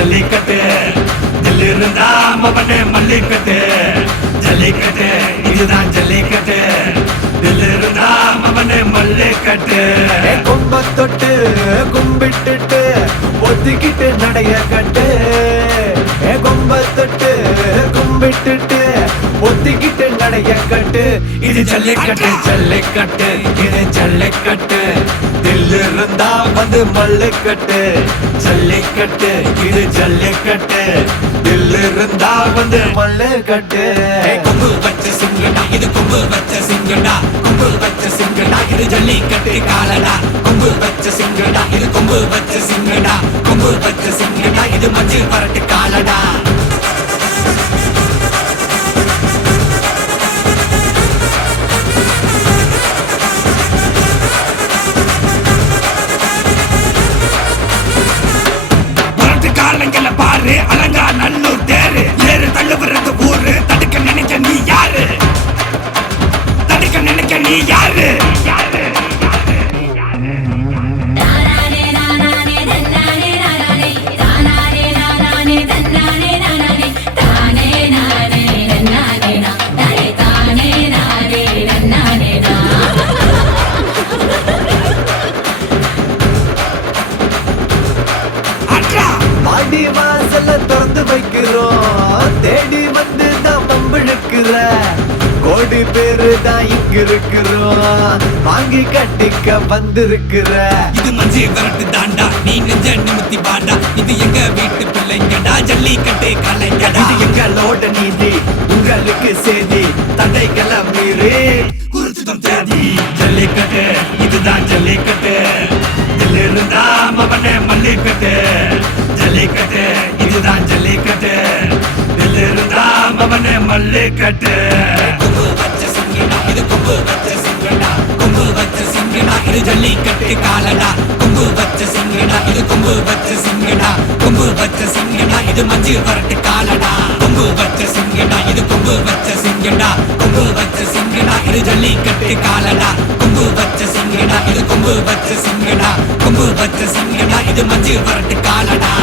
ஜல்லிக்கட்டு தில் இருந்தா மவனே மல்லிக்கட்டு ஜல்லிக்கட்டு இதுதான் ஜல்லிக்கட்டு தில் இருந்தா மவனே மல்லிக்கட்டு கும்ப தொட்டு கும்பிட்டுட்டு ஒத்திக்கிட்டு நடைய கட்டு கும்ப தொட்டு கும்பிட்டுட்டு ஒத்திக்கிட்டு நடைய கட்டு இது ஜல்லிக்கட்டு ஜல்லிக்கட்டு இது ஜல்லிக்கட்டு தில் இருந்தா வந்து மல்லுக்கட்டு ஜல்லிக்கட்டு இது ஜல்லிக்கட்டு தில் இருந்தா வந்து மல்லுக்கட்டு கொம்பு வச்ச சிங்கடா இது கொம்பு வச்ச சிங்கடா கொம்பு வச்ச சிங்கடா இது ஜல்லிக்கட்டு காலடா கொம்பு வச்ச சிங்கடா இது கொம்பு வச்ச சிங்கடா கொம்பு வச்ச சிங்கடா இது மஞ்சள் பரட்டு காலடா பாரு அலங்கா நல்லூர் தேரு ஏறு தள்ளுவது ஊரு தடுக்க நினைக்க நீ யாரு தடுக்க நினைக்க நீ யாரு மாடி வாசல்ல திறந்து வைக்கிறோம் தேடி வந்து தான் பம்பிழுக்கிற கோடி பேரு தான் இங்க இருக்கிறோம் வாங்கி கட்டிக்க வந்திருக்கிற இது மஞ்சி வரட்டு தாண்டா நீ நெஞ்ச நிமித்தி பாண்டா இது எங்க வீட்டு பிள்ளைங்கடா ஜல்லிக்கட்டு கலைஞடா இது எங்களோட நீதி உங்களுக்கு செய்தி தடைகளை மீறி குறிச்சுதம் தேதி ஜல்லிக்கட்டு இதுதான் ஜல்லிக்கட்டு தில் இருந்தா மவனே மல்லிக்கட்டு ஜல்லிக்கட்டு இதுதான் ஜல்லிக்கட்டு தில் இருந்தா மவனே மல்லிக்கட்டு கொம்பு வச்ச சிங்கடா இது கொம்பு வச்ச சிங்கடா கொம்பு வச்ச சிங்கடா இது ஜல்லிக்கட்டு காலடா கொம்பு வச்ச சிங்கடா இது கொம்பு வச்ச சிங்கடா கொம்பு வச்ச சிங்கடா இது மஞ்சள் வரட்டு காலடா கொம்பு வச்ச சிங்கடா இது கொம்பு வச்ச சிங்கடா கொம்பு வச்ச சிங்கடா இது ஜல்லிக்கட்டு காலடா கொம்பு வச்ச சிங்கடா இது கொம்பு வச்ச சிங்கடா கொம்பு வச்ச சிங்கடா இது மஞ்சள் வரட்டு காலடா